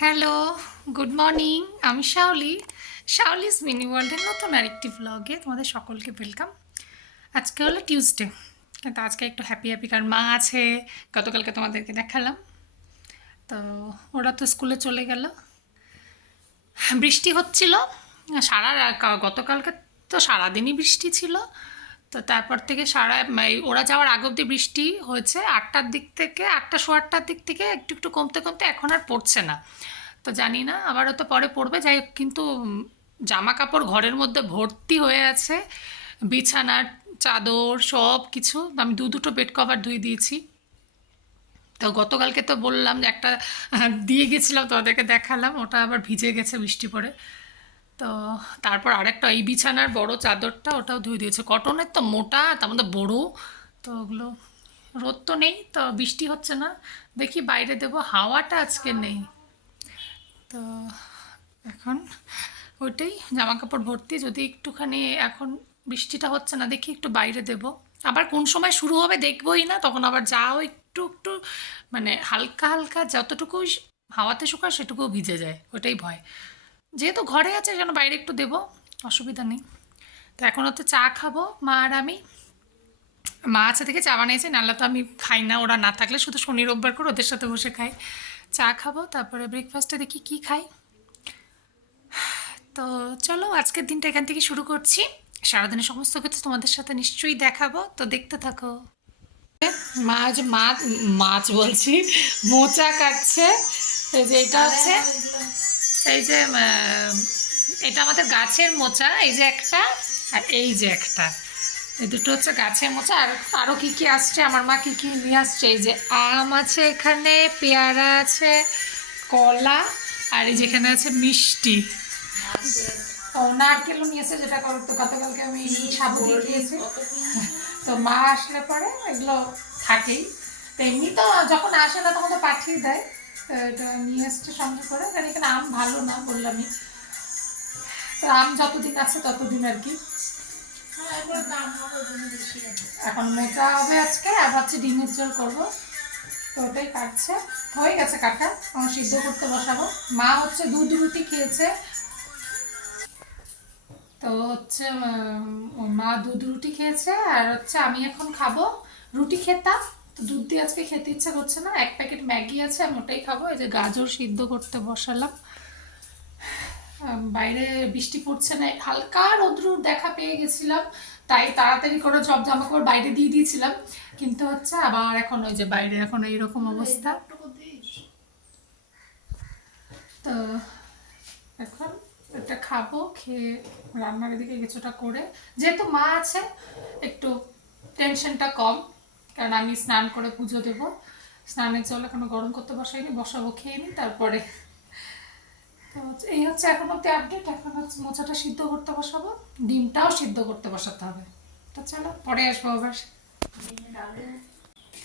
Hello, good morning. আমি Shaoli. শাওলিস mini ওয়ার্ল্ডের নতুন আরেকটি ব্লগে তোমাদের সকলকে ওয়েলকাম। আজকে হলো টিউসডে, কিন্তু আজকে একটু হ্যাপি হ্যাপি কারণ মা আছে। গতকালকে তোমাদেরকে দেখালাম, তো ওরা তো স্কুলে চলে গেল। বৃষ্টি হচ্ছিল গতকালকে, তো সারাদিনই বৃষ্টি ছিল। তো তারপর থেকে ওরা যাওয়ার আগ অবধি বৃষ্টি হয়েছে। 8টার দিক থেকে, 8টা সোয়া 8টার দিক থেকে একটু একটু কমতে কমতে এখন আর পড়ছে না। তো জানি না, আবারও তো পরে পড়বে। যাই হোক, কিন্তু জামা কাপড় ঘরের মধ্যে ভর্তি হয়ে আছে, বিছানার চাদর সব কিছু। আমি দুটো বেড কভার ধুয়ে দিয়েছি। তো গতকালকে তো বললাম যে একটা দিয়ে গেছিলাম, তো ওদেরকে দেখালাম, ওটা আবার ভিজে গেছে বৃষ্টি পড়ে। তো তারপর আরেকটা এই বিছানার বড় চাদরটা, ওটাও ধুয়ে দিয়েছে। কটনের তো মোটা, তার মধ্যে বড়। তো ওগুলো, রোদ তো নেই, তো বৃষ্টি হচ্ছে না। দেখি বাইরে দেবো, হাওয়াটা আজকে নেই। তো এখন ওইটাই, জামা কাপড় ভর্তি। যদি একটুখানি এখন বৃষ্টিটা হচ্ছে না, দেখি একটু বাইরে দেব। আবার কোন সময় শুরু হবে দেখবই না, তখন আবার যাও একটু একটু, মানে হালকা হালকা যতটুকু হাওয়াতে শুকায় সেটুকুও ভিজে যায়, ওটাই ভয়। যেহেতু ঘরে আছে, যেন বাইরে একটু দেবো, অসুবিধা নেই। তো এখন হচ্ছে চা খাবো মা আর আমি। মা আছে থেকে চা বানিয়েছে, নাহলে তো আমি খাই না, ওরা না থাকলে শুধু শনি রোববার করে ওদের সাথে বসে খাই। চা খাবো, তারপরে ব্রেকফাস্টে দেখি কী খাই। তো চলো, আজকের দিনটা এখান থেকে শুরু করছি। সারাদিনের সমস্ত কিছু তোমাদের সাথে নিশ্চয়ই দেখাবো, তো দেখতে থাকো। মাছ মাছ মাছ বলছি, মোচা কাটছে। এই যে এটা হচ্ছে, এই যে এটা আমাদের গাছের মোচা, এই যে একটা, আর এই যে একটা। এই দুটো হচ্ছে গাছের মোচা। আর আরও কী কী আসছে, আমার মা কী কী নিয়ে আসছে, এই যে আম আছে এখানে, পেয়ারা আছে, কলা, আর এই যেখানে আছে মিষ্টি। ও নারকেলও নিয়েছে, যেটা তো গতকালকে আমি সাবু দিয়ে দিয়েছি। তো মা আসলে পরে এগুলো থাকেই। তো এমনি তো যখন আসে না তখন তো পাঠিয়ে দেয়। তো এটা নিয়ে এসছে সঙ্গে করে, কারণ এখানে আম ভালো না বললামই। তো আম যতদিন আছে ততদিন আর কি। এখন মোচা হবে আজকে, আর ভাবছি ডিমের ঝোল করবো। তো ওটাই কাটছে, হয়ে গেছে কাটা, আমার সিদ্ধ করতে বসাবো। মা হচ্ছে দুধ রুটি খেয়েছে। তো হচ্ছে মা দুধ রুটি খেয়েছে, আর হচ্ছে আমি এখন খাবো। রুটি খেতাম, তো দুধ দিয়ে আজকে খেতে ইচ্ছা করছে না। এক প্যাকেট ম্যাগি আছে, আমি ওটাই খাবো। এই যে গাজর সিদ্ধ করতে বসালাম। বাইরে বৃষ্টি পড়ছে না, হালকা রোদ্রুর দেখা পেয়ে গেছিলাম, তাই তাড়াতাড়ি করে সব জামা কাপড় বাইরে দিয়ে দিয়েছিলাম। কিন্তু হচ্ছে আবার এখন ওই যে বাইরে এখন এইরকম অবস্থা। তো এখন এটা খাবো, খেয়ে রান্নার দিকে কিছুটা করে, যেহেতু মা আছে একটু টেনশনটা কম। কারণ আমি স্নান করে পুজো দেবো, স্নানের জল এখনো গরম করতে বসাইনি, বসাবো, খেয়ে নিই তারপরে। তো এই হচ্ছে এখন অব্দি আপডেট। এখন হচ্ছে মোচাটা সিদ্ধ করতে বসাবো, ডিমটাও সিদ্ধ করতে বসাতে হবে। তো চলো পরে আসবো আবার।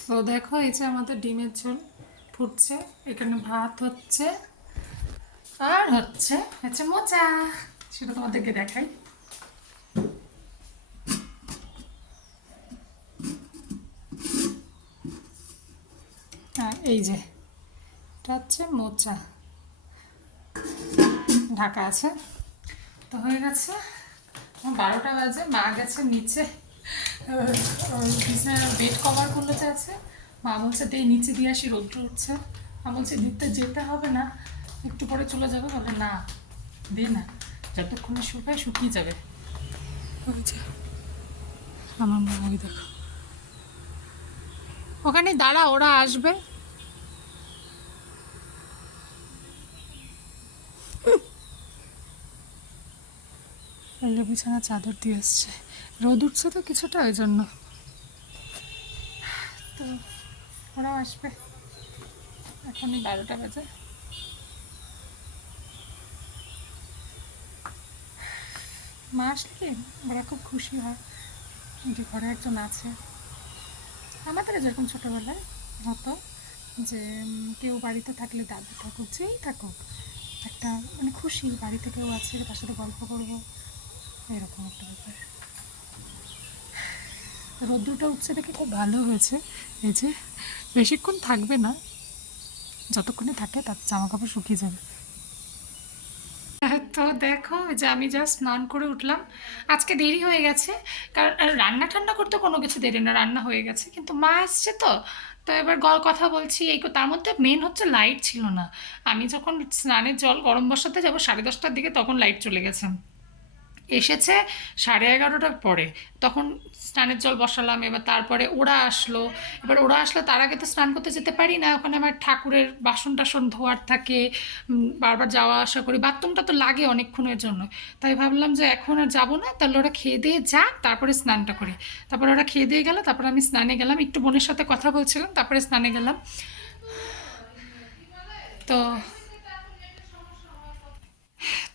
তো দেখো, এই যে আমাদের ডিমের ঝোল ফুটছে, এখানে ভাত হচ্ছে, আর হচ্ছে হচ্ছে মোচা, সেটা তোমাদেরকে দেখাই। হ্যাঁ, এই যে এটা হচ্ছে মোচা, ঢাকা আছে। তো হয়ে গেছে, 12টা বাজে। মা গেছে নিচে, বেড কভারগুলোতে আছে। মা বলছে দে নিচে দিয়ে আসি, রোদ্র উঠছে। আমি বলছি দিতে যেতে হবে না, একটু পরে চলে যাবে। বলে না, দে না, যতক্ষণে শুকায় শুকিয়ে যাবে। আমার মা, ওই দেখো ওখানে দাঁড়া, ওরা আসবে। এলে বিছানা চাদর দিয়ে এসছে, রোদ উঠছে তো কিছুটা, ওই জন্য। তো ওরাও আসবে, এখনই 12টা বাজে। মা আসলে ওরা খুব খুশি হয় যে ঘরে একজন আছে। আমাদের যেরকম ছোটোবেলায় হতো যে কেউ বাড়িতে থাকলে, দাদু ঠাকুর যেই থাকুক, একটা মানে খুশি, বাড়িতে কেউ আছে, তার সাথে গল্প করবো, এরকম একটা ব্যাপার। রোদ্দুরটা উঠছে দেখে খুব ভালো হয়েছে। এই যে বেশিক্ষণ থাকবে না, যতক্ষণে থাকে তার জামা কাপড় শুকিয়ে যাবে। তো দেখো যে আমি জাস্ট স্নান করে উঠলাম। আজকে দেরি হয়ে গেছে, কারণ রান্না ঠান্না করতে কোনো কিছু দেরি না, রান্না হয়ে গেছে, কিন্তু মা আসছে তো। তো এবার কথা বলছি এই তার মধ্যে মেন হচ্ছে লাইট ছিল না। আমি যখন স্নানের জল গরম বসাতে যাবো 10:30টার দিকে, তখন লাইট চলে গেছে। এসেছে 11:30টার পরে, তখন স্নানের জল বসালাম। এবার তারপরে ওরা আসলো। এবার ওরা আসলে তার আগে তো স্নান করতে যেতে পারি না, ওখানে আমার ঠাকুরের বাসন টাসন ধোয়ার থাকে, বারবার যাওয়া আসা করি, বাথরুমটা তো লাগে অনেকক্ষণের জন্য। তাই ভাবলাম যে এখন আর যাবো না, তাহলে ওরা খেয়ে দিয়ে যাক, তারপরে স্নানটা করি। তারপরে ওরা খেয়ে দিয়ে গেল, তারপরে আমি স্নানে গেলাম, একটু বোনের সাথে কথা বলছিলাম, তারপরে স্নানে গেলাম। তো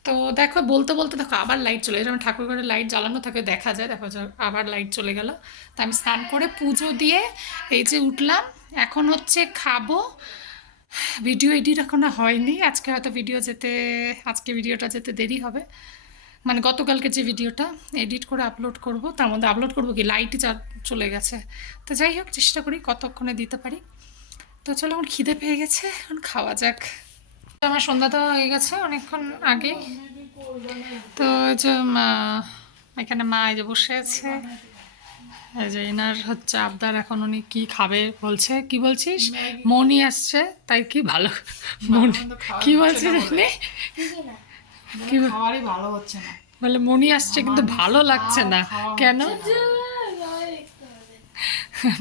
তো দেখো বলতে বলতে দেখো আবার লাইট চলে গেছে। আমার ঠাকুর ঘরে লাইট জ্বালানো থাকে, দেখা যায়, দেখো আবার লাইট চলে গেল। তা আমি স্নান করে পুজো দিয়ে এই যে উঠলাম। এখন হচ্ছে খাবো। ভিডিও এডিট এখনো হয়নি, আজকে হয়তো আজকে ভিডিওটা যেতে দেরি হবে। মানে গতকালকে যে ভিডিওটা এডিট করে আপলোড করব, তার মধ্যে আপলোড করব কি লাইটই চলে গেছে। তো যাই হোক, চেষ্টা করি কতক্ষণে দিতে পারি। তো চলো, আমার খিদে পেয়ে গেছে, এখন খাওয়া যাক। আমার সন্ধ্যা দেওয়া হয়ে গেছে অনেকক্ষণ আগে। তো এই যে এখানে মা এই যে বসে আছে, এই যে এনার হচ্ছে আবদার, এখন উনি কি খাবে বলছে। কি বলছিস? মনি আসছে তাই কি ভালো মনি কি বলছিস আপনি? কি ভালো হচ্ছে না বলে মনি আসছে কিন্তু ভালো লাগছে না কেন?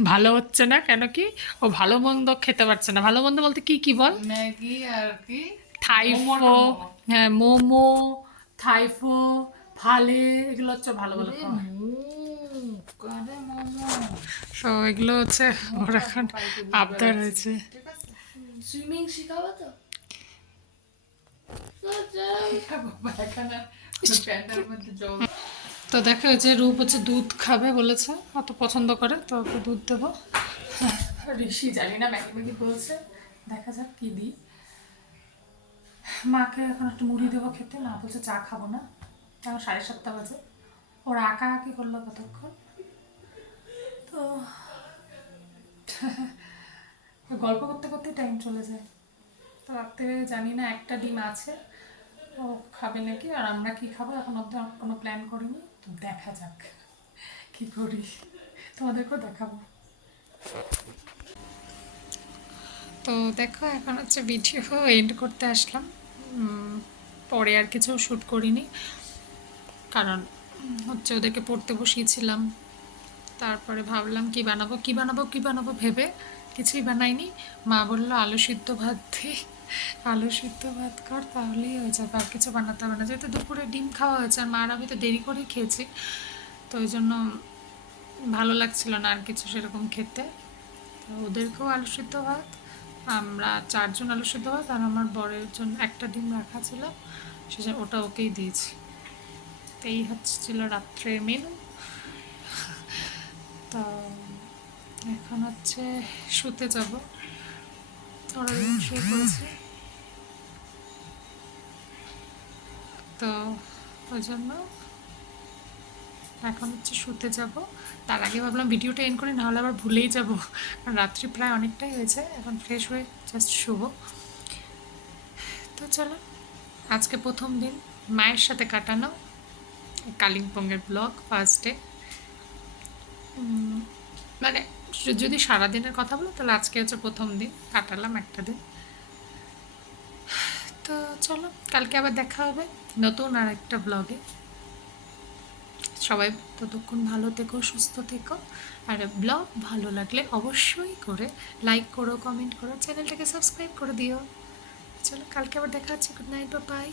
ভালো হচ্ছে না কেন? কি ও ভালো মন্দ খেতে পারছে না? ভালো মন্দ বলতে কি কি বল? ম্যাগি আর কি থাইফো, হ্যাঁ মোমো, থাইফো, ভালে, এগুলো হচ্ছে ভালো ভালো খাওয়া। তো এগুলো হচ্ছে ওর এখন আবদার হয়েছে। সুইমিং শিখাবো তো তো দেখো এই যে রূপ হচ্ছে দুধ খাবে বলেছে, অত পছন্দ করে, তো ওকে দুধ দেবো। ঋষি জানি না ম্যাগি ম্যাগি বলছে, দেখা যাক কি দিই। মাকে এখন একটু মুড়ি দেবো খেতে, মা বলছে চা খাবো না, এখন 7:30 বাজে। ওরা আঁকাআঁকি করলো কতক্ষণ, তো গল্প করতে করতে টাইম চলে যায়। তো রাত্রে জানি না, একটা ডিম আছে, ও খাবে নাকি, আর আমরা কি খাবো এখন অব্দি কোনো প্ল্যান করিনি। তো দেখা যাক কি করি, তোমাদেরকেও দেখাবো। তো দেখো এখন হচ্ছে ভিডিও এন্ড করতে আসলাম। পরে আর কিছু শ্যুট করিনি, কারণ হচ্ছে ওদেরকে পড়তে বসিয়েছিলাম। তারপরে ভাবলাম কি বানাবো ভেবে কিছুই বানাইনি। মা বললো আলু সিদ্ধ ভাত দে, আলু সিদ্ধ ভাত কর, তাহলেই হয়ে যাবে, আর কিছু বানাতে হবে না। যেহেতু দুপুরে ডিম খাওয়া হয়েছে, আর মার আমি তো দেরি করেই খেয়েছি, তো ওই জন্য ভালো লাগছিল না আর কিছু সেরকম খেতে। তো ওদেরকেও আলু সিদ্ধ ভাত, আমরা 4 জন আলু সিদ্ধ ভাত, আর আমার বরের জন্য একটা ডিম রাখা ছিল, সেজন্য ওটা ওকেই দিয়েছি। এই হচ্ছিল রাত্রের মেনু। তো এখন হচ্ছে শুতে যাব, ওরা শুয়ে পড়েছে, তো ওই জন্য এখন হচ্ছে শুতে যাব। তার আগে ভাবলাম ভিডিওটা এন্ড করে, নাহলে আবার ভুলেই যাব, কারণ রাত্রি প্রায় অনেকটাই হয়েছে, এখন ফ্রেশ হয়ে জাস্ট শুভ। তো চলো, আজকে প্রথম দিন মায়ের সাথে কাটানো কালিম্পংয়ের ব্লগ, ফার্স্ট ডে। মানে যদি সারাদিনের কথা বলো, তাহলে আজকে হচ্ছে প্রথম দিন, কাটালাম একটা দিন। তো চলো, কালকে আবার দেখা হবে নতুন আর একটা ব্লগে। সবাই ততক্ষণ ভালো থেকো, সুস্থ থেকো, আর ব্লগ ভালো লাগলে অবশ্যই করে লাইক করো, কমেন্ট করো, চ্যানেলটাকে সাবস্ক্রাইব করে দিও। চলো, কালকে আবার দেখা হচ্ছে। Good night, by.